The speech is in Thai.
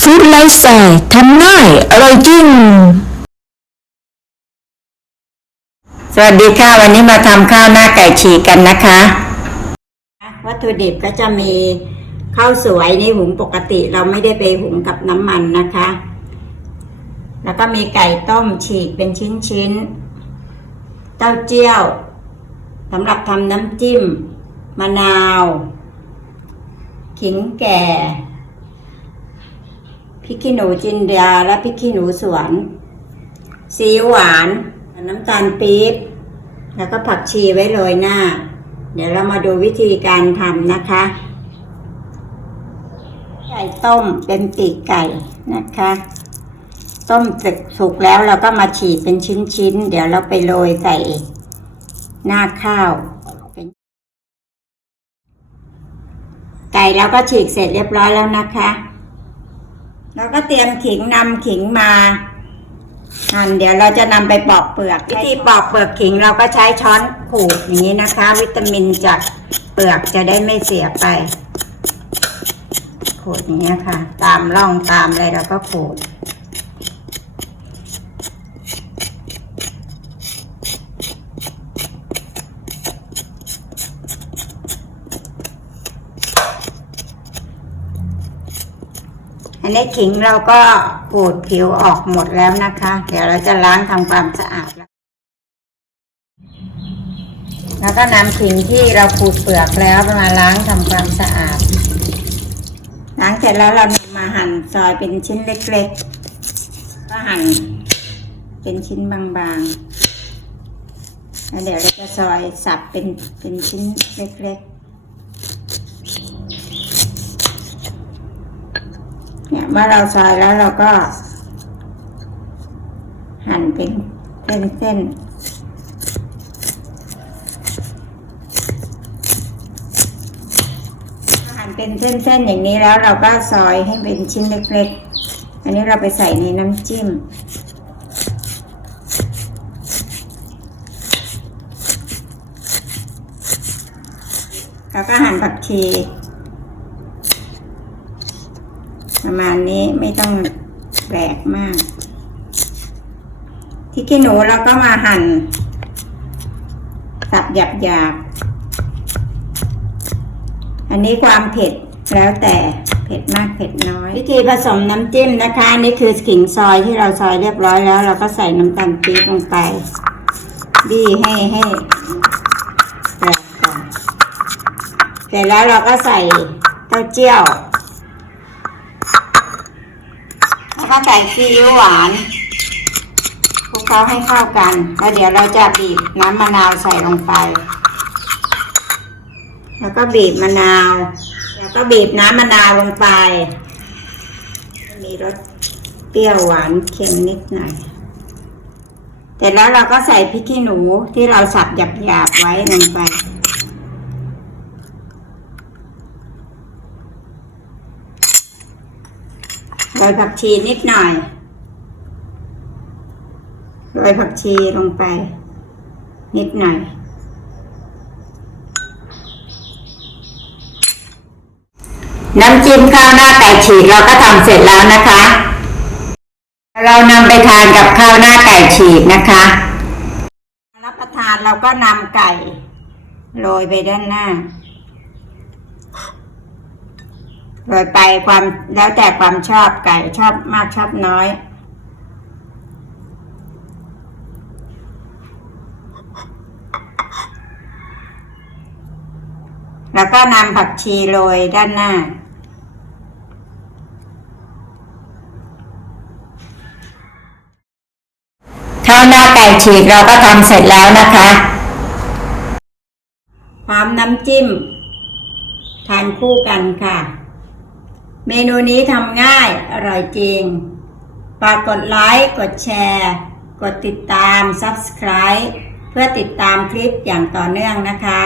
ฟู้ดไลฟ์สไตล์ทำง่าย อร่อยจริง สวัสดีค่ะ วันนี้มาทำข้าวหน้าไก่ฉีกกันนะคะ วัตถุดิบก็จะมีข้าวสวยนี่หุงปกติเราไม่ได้ไปหุงกับน้ำมันนะคะ แล้วก็มีไก่ต้มฉีกเป็นชิ้นๆ เต้าเจี้ยวสำหรับทำน้ำจิ้ม มะนาว ขิงแก่ พริกขี้หนูจินดาและพริกขี้หนูสวน ซีอิ๊วหวาน น้ำตาลปี๊บ แล้วก็ผักชีไว้โรยหน้า เดี๋ยวเรามาดูวิธีการทำนะคะ ไก่ต้มเป็นปีกไก่นะคะ ต้มสุกสุกแล้วเราก็มาฉีดเป็นชิ้นๆ เดี๋ยวเราไปโรยใส่หน้าข้าวไก่เราก็ฉีกเสร็จเรียบร้อยแล้วนะคะ เราก็เตรียมขิงนำขิงมาหั่นเดี๋ยวเราจะนำไปปอกเปลือกวิธีปอกเปลือกขิงเราก็ใช้ช้อนขูดอย่างนี้นะคะ วิตามินจากเปลือกจะได้ไม่เสียไปขูดอย่างนี้ยค่ะ ตามร่องตามอะไรเราก็ขูด อันนี้ขิงเราก็ขูดผิวออกหมดแล้วนะคะ เดี๋ยวเราจะล้างทำความสะอาดแล้วแล้วก็นำขิงที่เราขูดเปลือกแล้วมาล้างทำความสะอาดล้างเสร็จแล้วเรานำมาหั่นซอยเป็นชิ้นเล็กๆ ก็หั่นเป็นชิ้นบางๆแล้วเดี๋ยวเราจะซอยสับเป็นเป็นชิ้นเล็กๆ เนี่ยเมื่อเราซอยแล้วเราก็ หั่นเป็นเส้นเส้นหั่นเป็นเส้นๆอย่างนี้แล้วเราก็ซอยให้เป็นชิ้นเล็กๆ อันนี้เราไปใส่ในน้ำจิ้มแล้วก็หั่นผักชี ประมาณนี้ไม่ต้องแปลกมาก ที่ขี้หนูเราก็มาหั่นสับหยาบหยาบอันนี้ความเผ็ดแล้วแต่เผ็ดมากเผ็ดน้อย วิธีผสมน้ำจิ้มนะคะนนี่คือขิงซอยที่เราซอยเรียบร้อยแล้ว เราก็ใส่น้ำตาลปี๊บลงไปบี้ให้ให้แตกก่อนเสร็จแล้วเราก็ใส่เต้าเจี้ยว แล้วก็ใส่ซีอิ๊วหวานคลุกเคล้าให้เข้ากัน แล้วเดี๋ยวเราจะบีบน้ำมะนาวใส่ลงไป แล้วก็บีบมะนาว แล้วก็บีบน้ำมะนาวลงไป มีรสเปรี้ยวหวานเค็มนิดหน่อยเสร็จแล้วเราก็ใส่พริกขี้หนูที่เราสับหยาบๆไว้ลงไป โรยผักชีนิดหน่อย โรยผักชีลงไป นิดหน่อย น้ำจิ้มข้าวหน้าไก่ฉีกเราก็ทำเสร็จแล้วนะคะ เรานำไปทานกับข้าวหน้าไก่ฉีกนะคะ รับประทานเราก็นำไก่ โรยไปด้านหน้า โดยไปความแล้วแต่ความชอบไก่ชอบมากชอบน้อย แล้วก็นำผักชีโรยด้านหน้า ข้าวหน้าไก่ฉีกเราก็ทำเสร็จแล้วนะคะ พร้อมน้ำจิ้ม ทานคู่กันค่ะ เมนูนี้ทำง่าย อร่อยจริงฝากกดไลค์ กดแชร์ กดติดตาม Subscribe เพื่อติดตามคลิปอย่างต่อเนื่องนะคะ